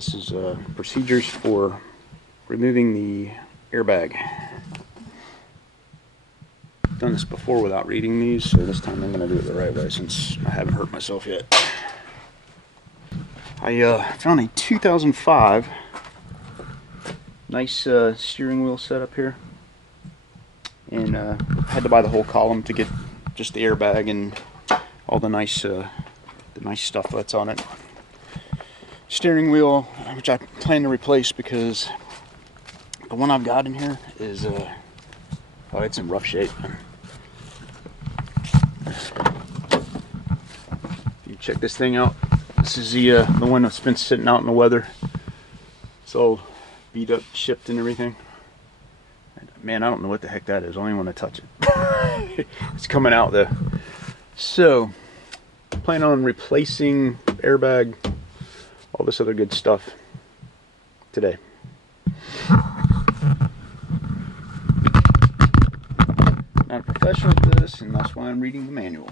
This is procedures for removing the airbag. I've done this before without reading these, so this time I'm going to do it the right way since I haven't hurt myself yet. I found a 2005 nice steering wheel setup here, and had to buy the whole column to get just the airbag and all the nice stuff that's on it. Steering wheel, which I plan to replace because the one I've got in here is oh, it's in rough shape. You check this thing out. This is the one that's been sitting out in the weather. It's all beat up, chipped and everything. Man, I don't know what the heck that is. I don't even want to touch it. It's coming out though. So, plan on replacing airbag, all this other good stuff today. Not a professional at this, and that's why I'm reading the manual.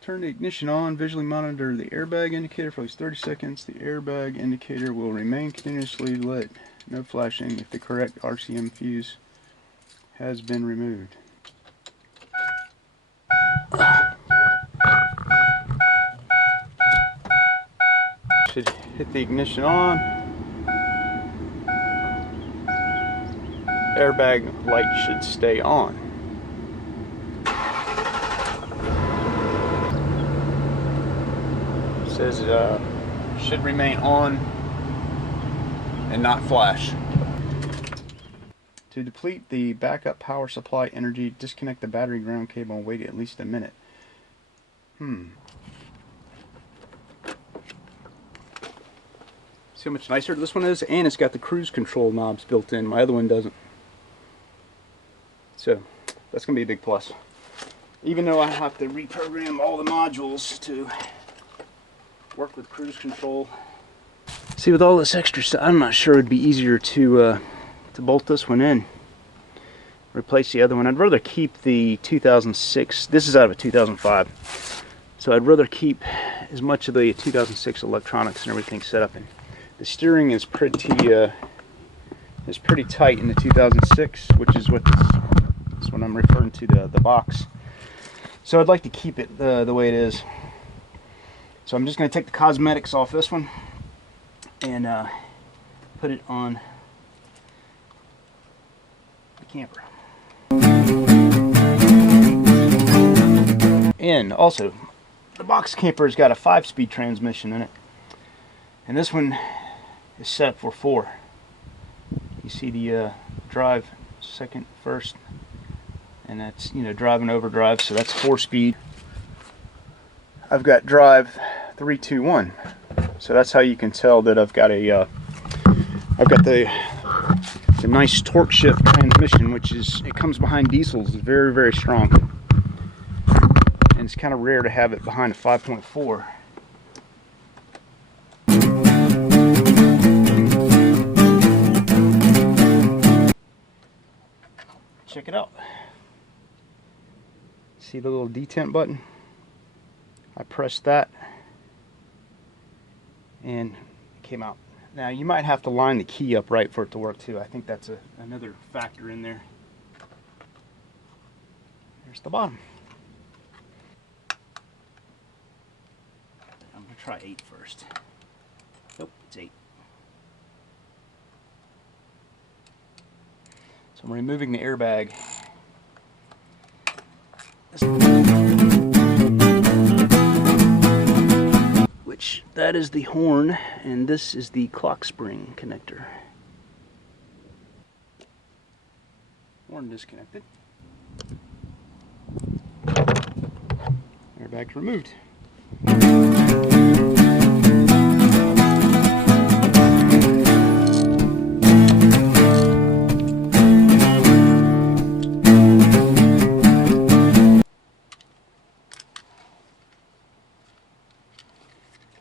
Turn the ignition on, visually monitor the airbag indicator for at least 30 seconds. The airbag indicator will remain continuously lit, no flashing, if the correct RCM fuse has been removed. Should hit the ignition on. Airbag light should stay on. It says should remain on and not flash. To deplete the backup power supply energy, disconnect the battery ground cable and wait at least a minute. See how much nicer this one is? And it's got the cruise control knobs built in. My other one doesn't. So that's going to be a big plus. Even though I have to reprogram all the modules to work with cruise control. See, with all this extra stuff, I'm not sure it'd be easier to bolt this one in. Replace the other one. I'd rather keep the 2006. This is out of a 2005. So I'd rather keep as much of the 2006 electronics and everything set up in. The steering is pretty tight in the 2006, which is what this one I'm referring to, the box. So I'd like to keep it the way it is. So I'm just going to take the cosmetics off this one and put it on the camper. And also, the box camper has got a 5-speed transmission in it, and this one is set for 4. You see the drive second, first, and that's, you know, drive and overdrive, so that's 4-speed. I've got drive 3, 2, 1, so that's how you can tell that I've got the nice torque shift transmission, which is, it comes behind diesels. It's very, very strong, and it's kind of rare to have it behind a 5.4. Check it out. See the little detent button? I pressed that and it came out. Now you might have to line the key up right for it to work too. I think that's another factor in there. There's the bottom. I'm going to try 8 first. Nope, it's 8. So I'm removing the airbag. Which, that is the horn, and this is the Clockspring connector. Horn disconnected. Airbag removed.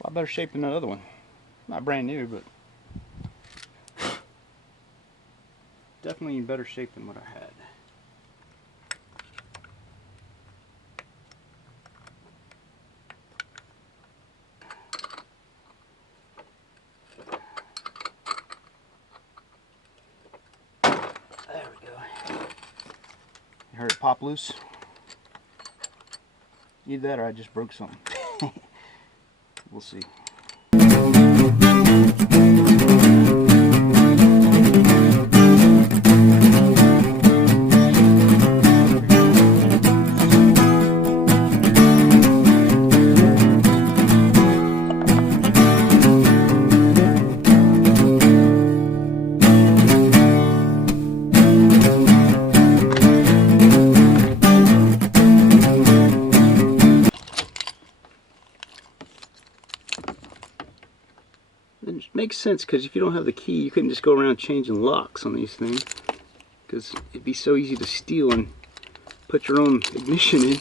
A lot better shape than that other one. Not brand new, but definitely in better shape than what I had. it pop loose. Either that or I just broke something. We'll see. It makes sense, because if you don't have the key, you couldn't just go around changing locks on these things, because it'd be so easy to steal and put your own ignition in.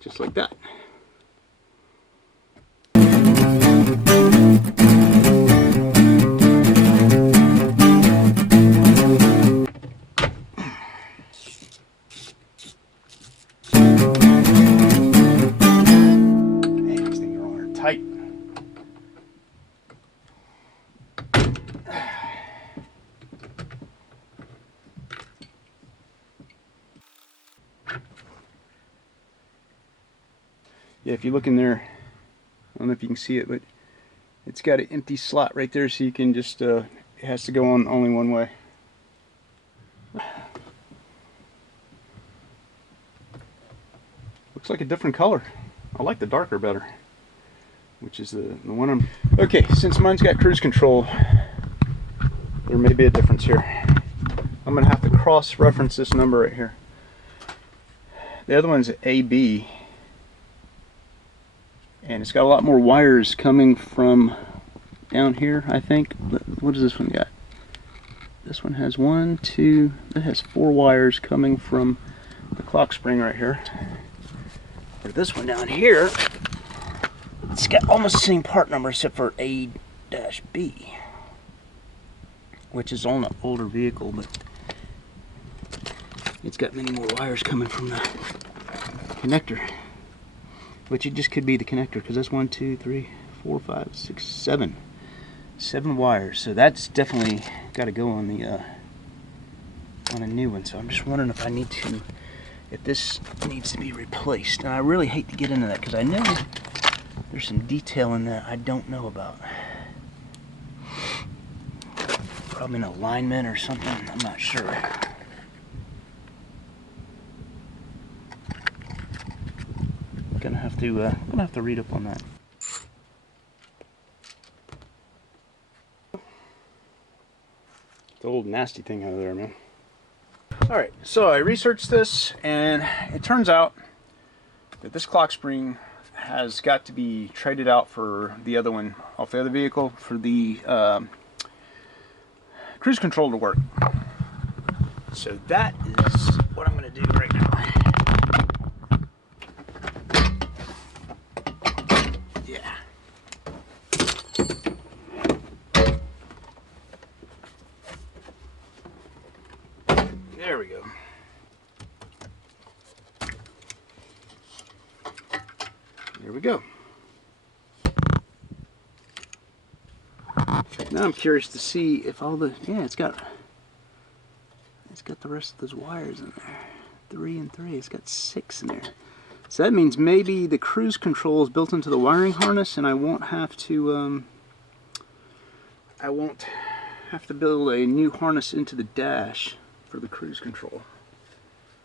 Just like that. Tight. Yeah, if you look in there, I don't know if you can see it, but it's got an empty slot right there, so you can just, it has to go on only one way. Looks like a different color. I like the darker better, which is the one I'm... Okay, since mine's got cruise control, there may be a difference here. I'm going to have to cross-reference this number right here. The other one's AB, and it's got a lot more wires coming from down here, I think. What does this one got? This one has one, two, it has 4 wires coming from the Clockspring right here. But this one down here, it's got almost the same part number except for A-B, which is on an older vehicle, but it's got many more wires coming from the connector, which it just could be the connector, because that's 1, 2, 3, 4, 5, 6, 7. 7 wires, so that's definitely got to go on the on a new one. So I'm just wondering if I need to, if this needs to be replaced. And I really hate to get into that, because I know there's some detail in that I don't know about. Probably an alignment or something, I'm not sure. Gonna have to read up on that. The old nasty thing out of there, man. Alright, so I researched this, and it turns out that this Clockspring has got to be traded out for the other one off the other vehicle for the cruise control to work. So that is what I'm going to do right now. Yeah. There we go. There we go. Now I'm curious to see if all the, yeah, it's got the rest of those wires in there. 3 and 3. It's got 6 in there. So that means maybe the cruise control is built into the wiring harness, and I won't have to build a new harness into the dash for the cruise control.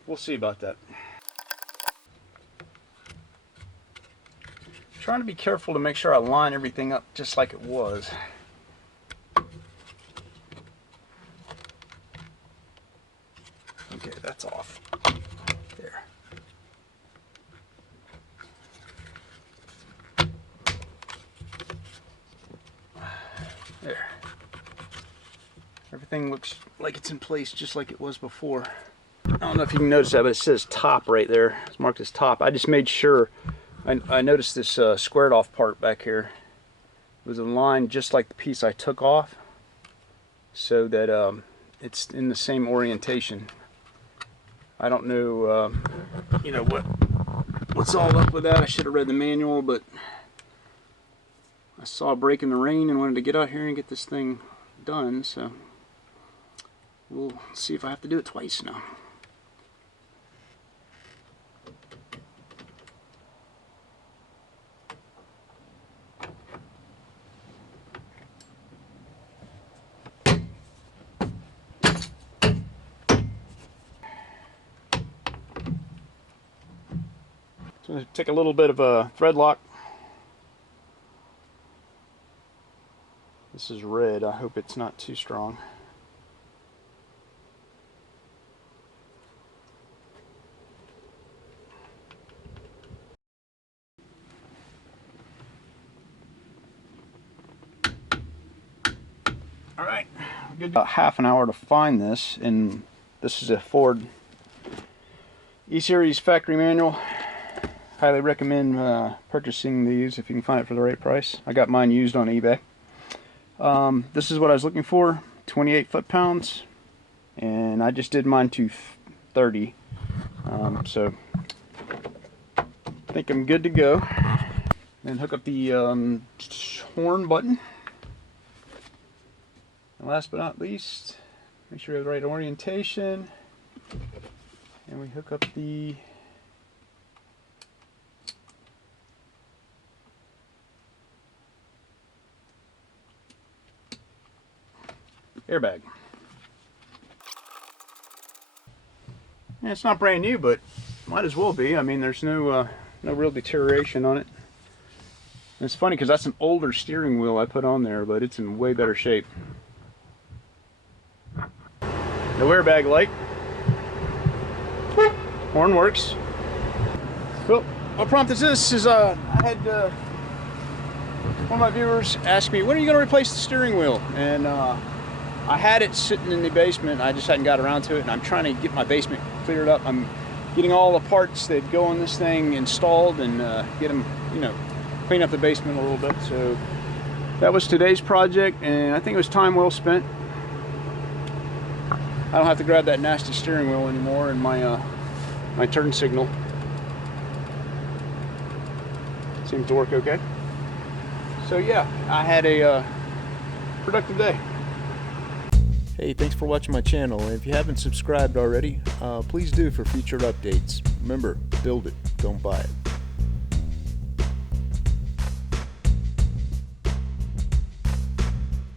We'll see about that. Trying to be careful to make sure I line everything up just like it was. Okay, that's off. There. There. Everything looks like it's in place just like it was before. I don't know if you can notice that, but it says top right there. It's marked as top. I just made sure. I noticed this squared off part back here was aligned just like the piece I took off, so that it's in the same orientation. I don't know, you know, what's all up with that. I should have read the manual, but I saw a break in the rain and wanted to get out here and get this thing done, so We'll see if I have to do it twice now. So I'm going to take a little bit of a thread lock. This is red. I hope it's not too strong. All right, good. About half an hour to find this, and this is a Ford E-Series factory manual. Highly recommend purchasing these if you can find it for the right price. I got mine used on eBay. This is what I was looking for, 28 foot-pounds, and I just did mine to 30. So I think I'm good to go. And hook up the horn button. And last but not least, make sure you have the right orientation. And we hook up the airbag. And it's not brand new, but might as well be. I mean, there's no real deterioration on it. And it's funny because that's an older steering wheel I put on there, but it's in way better shape. No airbag light. Horn works. Well, what prompted this is I had one of my viewers ask me, when are you going to replace the steering wheel? And I had it sitting in the basement. I just hadn't got around to it, and I'm trying to get my basement cleared up. I'm getting all the parts that go on this thing installed and get them, you know, clean up the basement a little bit. So that was today's project, and I think it was time well spent. I don't have to grab that nasty steering wheel anymore, and my turn signal seems to work okay. So yeah, I had a productive day. Hey, thanks for watching my channel, and if you haven't subscribed already, please do for future updates. Remember, build it, don't buy it.